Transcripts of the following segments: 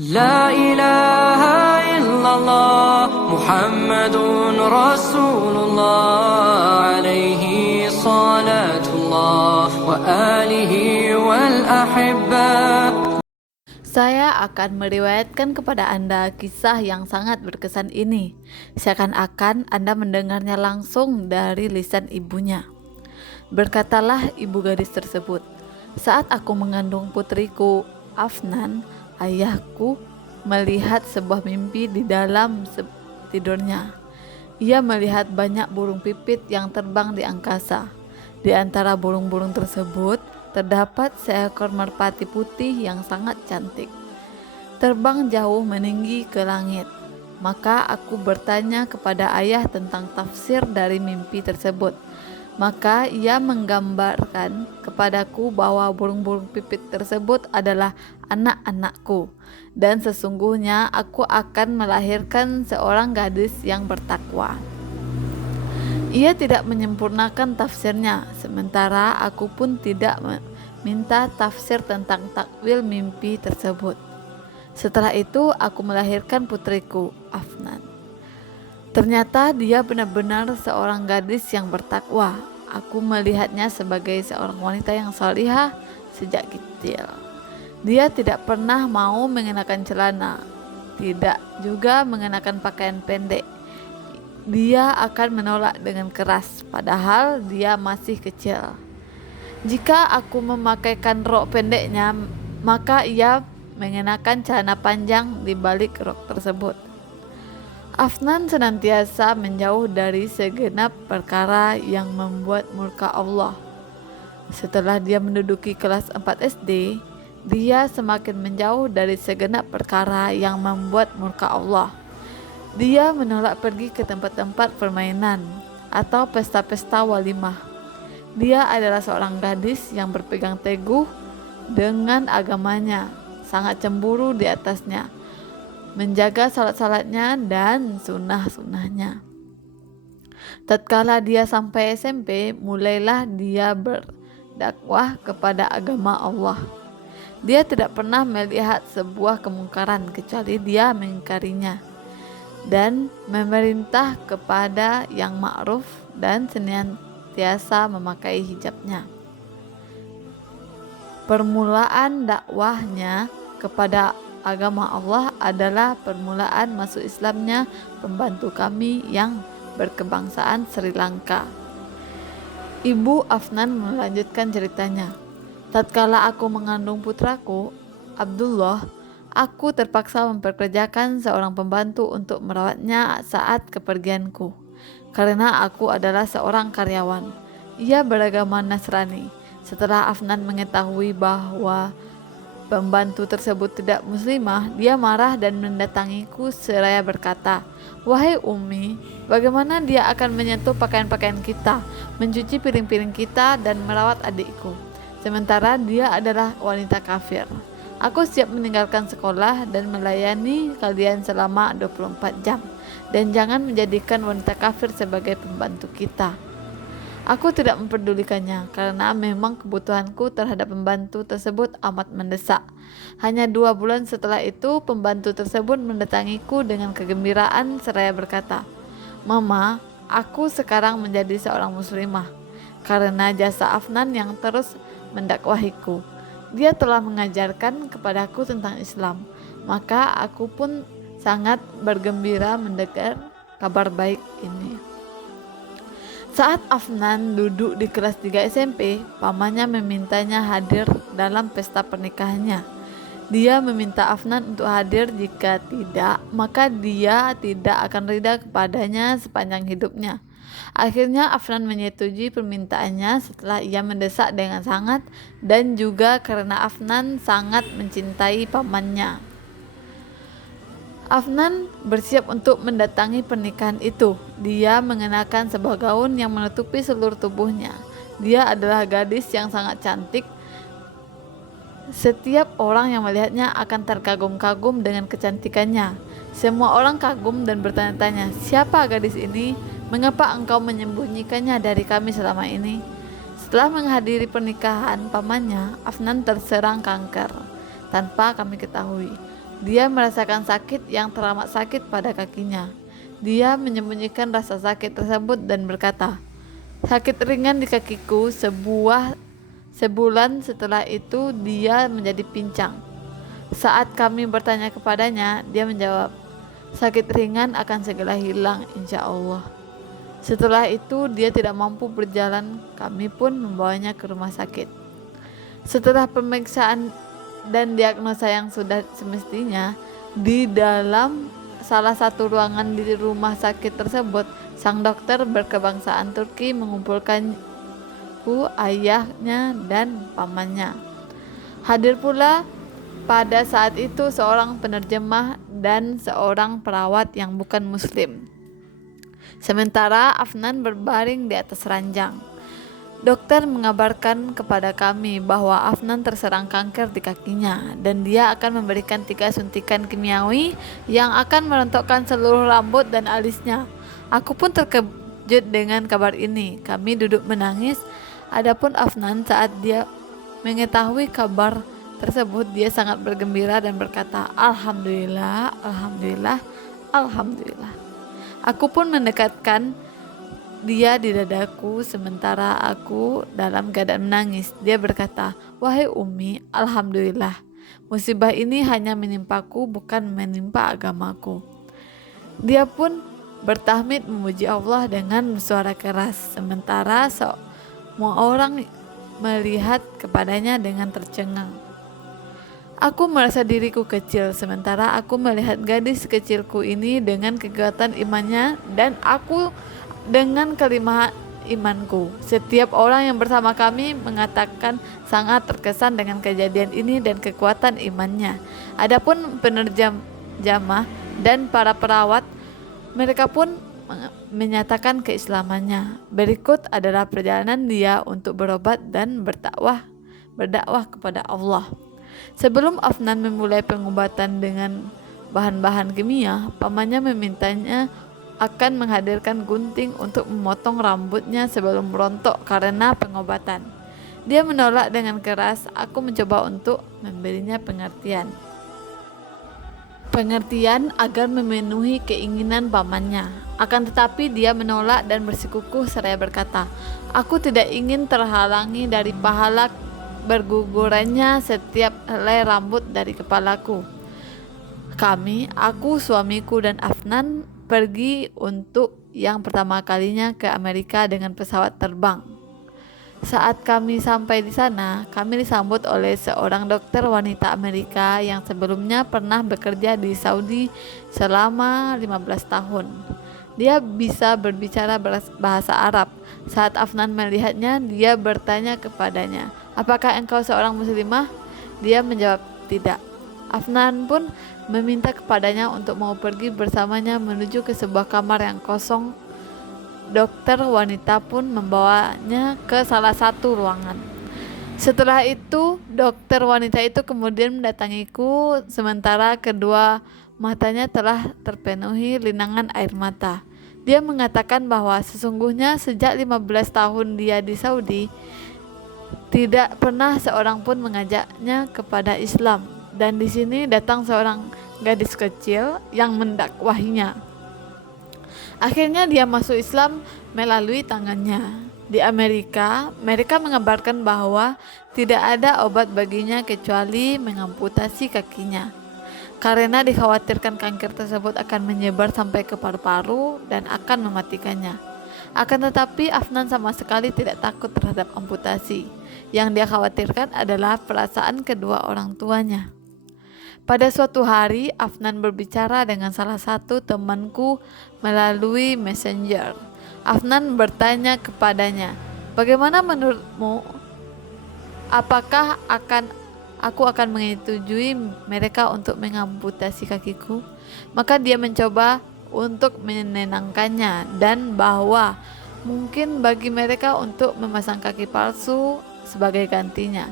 لا إله إلا الله محمد رسول الله عليه صلاة الله وآله والأحبة. Saya akan meriwayatkan kepada Anda kisah yang sangat berkesan ini, seakan-akan Anda mendengarnya langsung dari lisan ibunya. Berkatalah ibu gadis tersebut, "Saat aku mengandung putriku, Afnan, ayahku melihat sebuah mimpi di dalam tidurnya. Ia melihat banyak burung pipit yang terbang di angkasa. Di antara burung-burung tersebut, terdapat seekor merpati putih yang sangat cantik. Terbang jauh meninggi ke langit. Maka aku bertanya kepada ayah tentang tafsir dari mimpi tersebut. Maka ia menggambarkan kepadaku bahwa burung-burung pipit tersebut adalah anak-anakku, dan sesungguhnya aku akan melahirkan seorang gadis yang bertakwa." Ia tidak menyempurnakan tafsirnya, sementara aku pun tidak minta tafsir tentang takwil mimpi tersebut. Setelah itu aku melahirkan putriku, Afnan. Ternyata dia benar-benar seorang gadis yang bertakwa. Aku melihatnya sebagai seorang wanita yang salihah sejak kecil. Dia tidak pernah mau mengenakan celana, tidak juga mengenakan pakaian pendek. Dia akan menolak dengan keras, padahal dia masih kecil. Jika aku memakaikan rok pendeknya, maka ia mengenakan celana panjang di balik rok tersebut. Afnan senantiasa menjauh dari segenap perkara yang membuat murka Allah. Setelah dia menduduki kelas 4 SD, dia semakin menjauh dari segenap perkara yang membuat murka Allah. Dia menolak pergi ke tempat-tempat permainan atau pesta-pesta walimah. Dia adalah seorang gadis yang berpegang teguh dengan agamanya, sangat cemburu di atasnya, menjaga salat-salatnya dan sunnah-sunnahnya. Tatkala dia sampai SMP, mulailah dia berdakwah kepada agama Allah. Dia tidak pernah melihat sebuah kemungkaran kecuali dia mengingkarinya, dan memerintah kepada yang ma'ruf dan senantiasa memakai hijabnya. Permulaan dakwahnya kepada agama Allah adalah permulaan masuk Islamnya pembantu kami yang berkebangsaan Sri Lanka. Ibu Afnan melanjutkan ceritanya. Tatkala aku mengandung putraku, Abdullah, aku terpaksa memperkerjakan seorang pembantu untuk merawatnya saat kepergianku, karena aku adalah seorang karyawan. Ia beragama Nasrani. Setelah Afnan mengetahui bahwa pembantu tersebut tidak muslimah, dia marah dan mendatangiku seraya berkata, "Wahai Umi, bagaimana dia akan menyentuh pakaian-pakaian kita, mencuci piring-piring kita, dan merawat adikku, sementara dia adalah wanita kafir? Aku siap meninggalkan sekolah dan melayani kalian selama 24 jam, dan jangan menjadikan wanita kafir sebagai pembantu kita." Aku tidak memperdulikannya, karena memang kebutuhanku terhadap pembantu tersebut amat mendesak. Hanya 2 bulan setelah itu, pembantu tersebut mendatangiku dengan kegembiraan seraya berkata, "Mama, aku sekarang menjadi seorang muslimah karena jasa Afnan yang terus mendakwahiku. Dia telah mengajarkan kepadaku tentang Islam." Maka aku pun sangat bergembira mendengar kabar baik ini. Saat Afnan duduk di kelas 3 SMP, pamannya memintanya hadir dalam pesta pernikahannya. Dia meminta Afnan untuk hadir, jika tidak, maka dia tidak akan ridha kepadanya sepanjang hidupnya. Akhirnya Afnan menyetujui permintaannya setelah ia mendesak dengan sangat, dan juga karena Afnan sangat mencintai pamannya. Afnan bersiap untuk mendatangi pernikahan itu. Dia mengenakan sebuah gaun yang menutupi seluruh tubuhnya. Dia adalah gadis yang sangat cantik. Setiap orang yang melihatnya akan terkagum-kagum dengan kecantikannya. Semua orang kagum dan bertanya-tanya, "Siapa gadis ini? Mengapa engkau menyembunyikannya dari kami selama ini?" Setelah menghadiri pernikahan pamannya, Afnan terserang kanker tanpa kami ketahui. Dia merasakan sakit yang teramat sakit pada kakinya. Dia menyembunyikan rasa sakit tersebut dan berkata, "Sakit ringan di kakiku." Sebulan setelah itu dia menjadi pincang. Saat kami bertanya kepadanya, dia menjawab, "Sakit ringan akan segera hilang insya Allah." Setelah itu dia tidak mampu berjalan, kami pun membawanya ke rumah sakit. Setelah pemeriksaan dan diagnosa yang sudah semestinya, di dalam salah satu ruangan di rumah sakit tersebut, sang dokter berkebangsaan Turki mengumpulkan ayahnya dan pamannya. Hadir pula pada saat itu seorang penerjemah dan seorang perawat yang bukan muslim. Sementara Afnan berbaring di atas ranjang. Dokter mengabarkan kepada kami bahwa Afnan terserang kanker di kakinya dan dia akan memberikan 3 suntikan kimiawi yang akan merontokkan seluruh rambut dan alisnya. Aku pun terkejut dengan kabar ini. Kami duduk menangis. Adapun Afnan saat dia mengetahui kabar tersebut, dia sangat bergembira dan berkata, "Alhamdulillah, alhamdulillah, alhamdulillah." Aku pun mendekatkan dia di dadaku sementara aku dalam keadaan menangis. Dia berkata, "Wahai Umi, alhamdulillah. Musibah ini hanya menimpaku, bukan menimpa agamaku." Dia pun bertahmid memuji Allah dengan suara keras, sementara semua orang melihat kepadanya dengan tercengang. Aku merasa diriku kecil, sementara aku melihat gadis kecilku ini dengan kekuatan imannya dan aku dengan kelimpahan imanku. Setiap orang yang bersama kami mengatakan sangat terkesan dengan kejadian ini dan kekuatan imannya. Adapun penerjemah dan para perawat, mereka pun menyatakan keislamannya. Berikut adalah perjalanan dia untuk berobat dan berdakwah kepada Allah. Sebelum Afnan memulai pengobatan dengan bahan-bahan kimia, pamannya memintanya akan menghadirkan gunting untuk memotong rambutnya sebelum rontok karena pengobatan. Dia menolak dengan keras. Aku mencoba untuk memberinya pengertian agar memenuhi keinginan pamannya. Akan tetapi dia menolak dan bersikukuh seraya berkata, "Aku tidak ingin terhalangi dari pahala bergugurannya setiap helai rambut dari kepalaku." Aku, suamiku, dan Afnan pergi untuk yang pertama kalinya ke Amerika dengan pesawat terbang. Saat kami sampai di sana, kami disambut oleh seorang dokter wanita Amerika yang sebelumnya pernah bekerja di Saudi selama 15 tahun. Dia bisa berbicara bahasa Arab. Saat Afnan melihatnya, dia bertanya kepadanya, "Apakah engkau seorang muslimah?" Dia menjawab, "Tidak." Afnan pun meminta kepadanya untuk mau pergi bersamanya menuju ke sebuah kamar yang kosong. Dokter wanita pun membawanya ke salah satu ruangan. Setelah itu, dokter wanita itu kemudian mendatangiku sementara kedua matanya telah terpenuhi linangan air mata. Dia mengatakan bahwa sesungguhnya sejak 15 tahun dia di Saudi, tidak pernah seorang pun mengajaknya kepada Islam, dan di sini datang seorang gadis kecil yang mendakwahinya. Akhirnya dia masuk Islam melalui tangannya. Di Amerika, mereka mengabarkan bahwa tidak ada obat baginya kecuali mengamputasi kakinya, karena dikhawatirkan kanker tersebut akan menyebar sampai ke paru-paru dan akan mematikannya. Akan tetapi Afnan sama sekali tidak takut terhadap amputasi. Yang dia khawatirkan adalah perasaan kedua orang tuanya. Pada suatu hari, Afnan berbicara dengan salah satu temanku melalui Messenger. Afnan bertanya kepadanya, "Bagaimana menurutmu? Apakah aku akan menyetujui mereka untuk mengamputasi kakiku?" Maka dia mencoba untuk menenangkannya dan bahwa mungkin bagi mereka untuk memasang kaki palsu sebagai gantinya.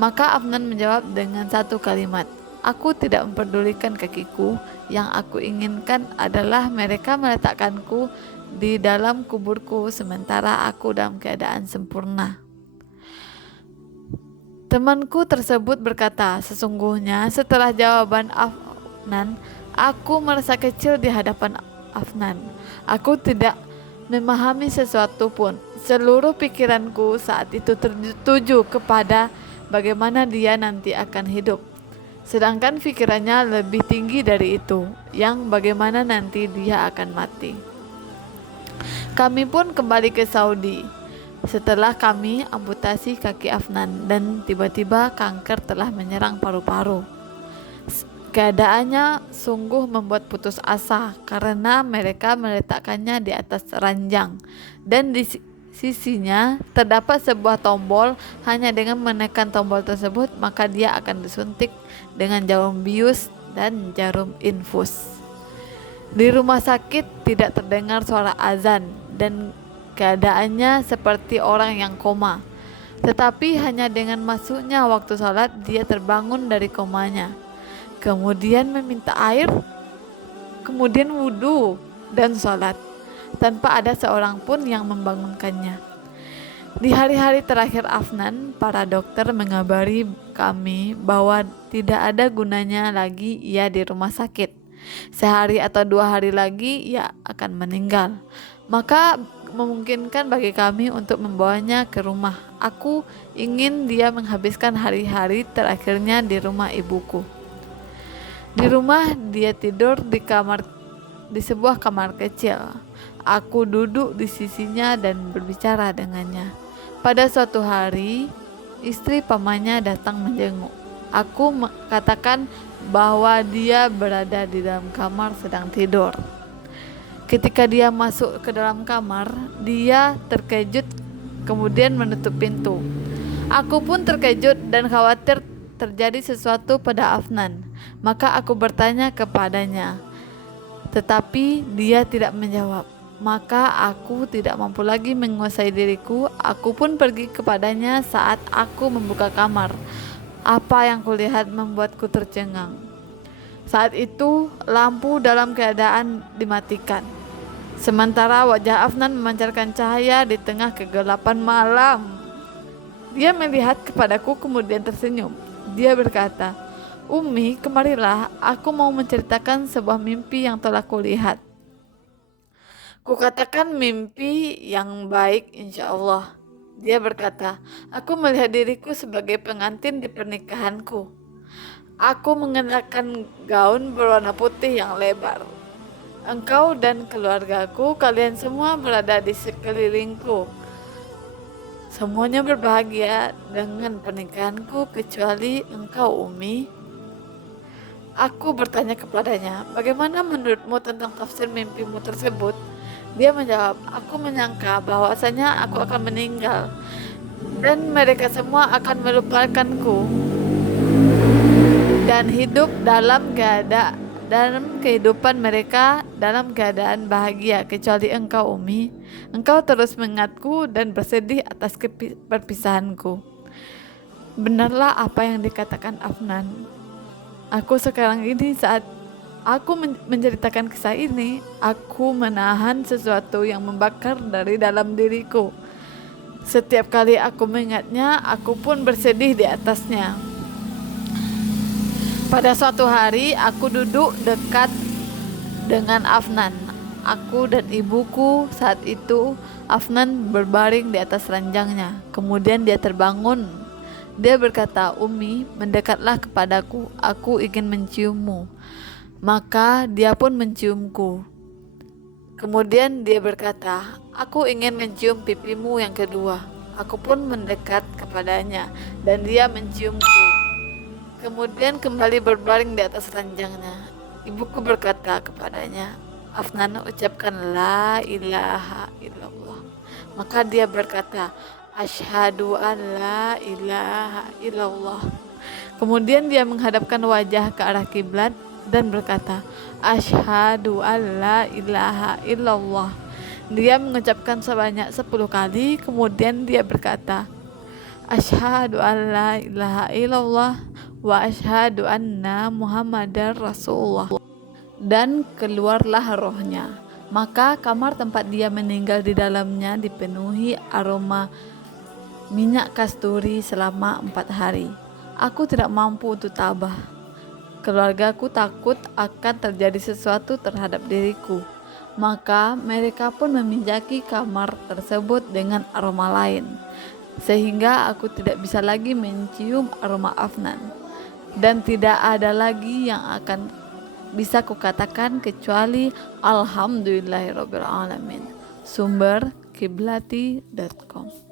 Maka Afnan menjawab dengan satu kalimat, "Aku tidak memperdulikan kakiku. Yang aku inginkan adalah mereka meletakkanku di dalam kuburku sementara aku dalam keadaan sempurna." Temanku tersebut berkata, "Sesungguhnya setelah jawaban Afnan, aku merasa kecil di hadapan Afnan. Aku tidak memahami sesuatu pun. Seluruh pikiranku saat itu tertuju kepada bagaimana dia nanti akan hidup. Sedangkan pikirannya lebih tinggi dari itu, yang bagaimana nanti dia akan mati. Kami pun kembali ke Saudi. Setelah kami amputasi kaki Afnan dan tiba-tiba kanker telah menyerang paru-paru. Keadaannya sungguh membuat putus asa karena mereka meletakkannya di atas ranjang dan di sisinya terdapat sebuah tombol. Hanya dengan menekan tombol tersebut maka dia akan disuntik dengan jarum bius dan jarum infus. Di rumah sakit tidak terdengar suara azan dan keadaannya seperti orang yang koma. Tetapi hanya dengan masuknya waktu salat dia terbangun dari komanya. Kemudian meminta air, kemudian wudhu dan sholat, tanpa ada seorang pun yang membangunkannya. Di hari-hari terakhir Afnan, para dokter mengabari kami bahwa tidak ada gunanya lagi ia di rumah sakit. Sehari atau 2 hari lagi ia akan meninggal. Maka memungkinkan bagi kami untuk membawanya ke rumah. Aku ingin dia menghabiskan hari-hari terakhirnya di rumah ibuku. Di rumah dia tidur di sebuah kamar kecil. Aku duduk di sisinya dan berbicara dengannya. Pada suatu hari, istri pamannya datang menjenguk. Aku katakan bahwa dia berada di dalam kamar sedang tidur. Ketika dia masuk ke dalam kamar, dia terkejut kemudian menutup pintu. Aku pun terkejut dan khawatir terjadi sesuatu pada Afnan. Maka aku bertanya kepadanya, tetapi dia tidak menjawab. Maka aku tidak mampu lagi menguasai diriku. Aku pun pergi kepadanya saat aku membuka kamar. Apa yang kulihat membuatku tercengang. Saat itu lampu dalam keadaan dimatikan. Sementara wajah Afnan memancarkan cahaya di tengah kegelapan malam. Dia melihat kepadaku kemudian tersenyum. Dia berkata, "Umi, kemarilah, aku mau menceritakan sebuah mimpi yang telah kulihat." Kukatakan mimpi yang baik insya Allah. Dia berkata, "Aku melihat diriku sebagai pengantin di pernikahanku. Aku mengenakan gaun berwarna putih yang lebar. Engkau dan keluargaku, kalian semua berada di sekelilingku. Semuanya berbahagia dengan pernikahanku kecuali engkau, Umi." Aku bertanya kepadanya, "Bagaimana menurutmu tentang tafsir mimpimu tersebut?" Dia menjawab, "Aku menyangka bahwasanya aku akan meninggal dan mereka semua akan melupakanku dan hidup dalam kehidupan mereka dalam keadaan bahagia kecuali engkau, Umi. Engkau terus mengingatku dan bersedih atas perpisahanku." Benarlah apa yang dikatakan Afnan. Aku sekarang ini saat aku menceritakan kisah ini, aku menahan sesuatu yang membakar dari dalam diriku. Setiap kali aku mengingatnya, aku pun bersedih di atasnya. Pada suatu hari, aku duduk dekat dengan Afnan. Aku dan ibuku saat itu, Afnan berbaring di atas ranjangnya. Kemudian dia terbangun. Dia berkata, "Umi, mendekatlah kepadaku, aku ingin menciummu." Maka dia pun menciumku. Kemudian dia berkata, "Aku ingin mencium pipimu yang kedua." Aku pun mendekat kepadanya dan dia menciumku. Kemudian kembali berbaring di atas ranjangnya. Ibuku berkata kepadanya, "Afnan, ucapkan la ilaha illallah." Maka dia berkata, "Asyhadu an la ilaha illallah." Kemudian dia menghadapkan wajah ke arah kiblat dan berkata, "Asyhadu an la ilaha illallah." Dia mengucapkan sebanyak 10 kali. Kemudian dia berkata, "Asyhadu an la ilaha illallah wa asyhadu anna Muhammadar Rasulullah." Dan keluarlah rohnya. Maka kamar tempat dia meninggal di dalamnya dipenuhi aroma minyak kasturi selama 4 hari. Aku tidak mampu untuk tabah. Keluargaku takut akan terjadi sesuatu terhadap diriku. Maka mereka pun meminjaki kamar tersebut dengan aroma lain, sehingga aku tidak bisa lagi mencium aroma Afnan. Dan tidak ada lagi yang akan bisa kukatakan kecuali Alhamdulillahirobbilalamin. Sumber kiblati.com.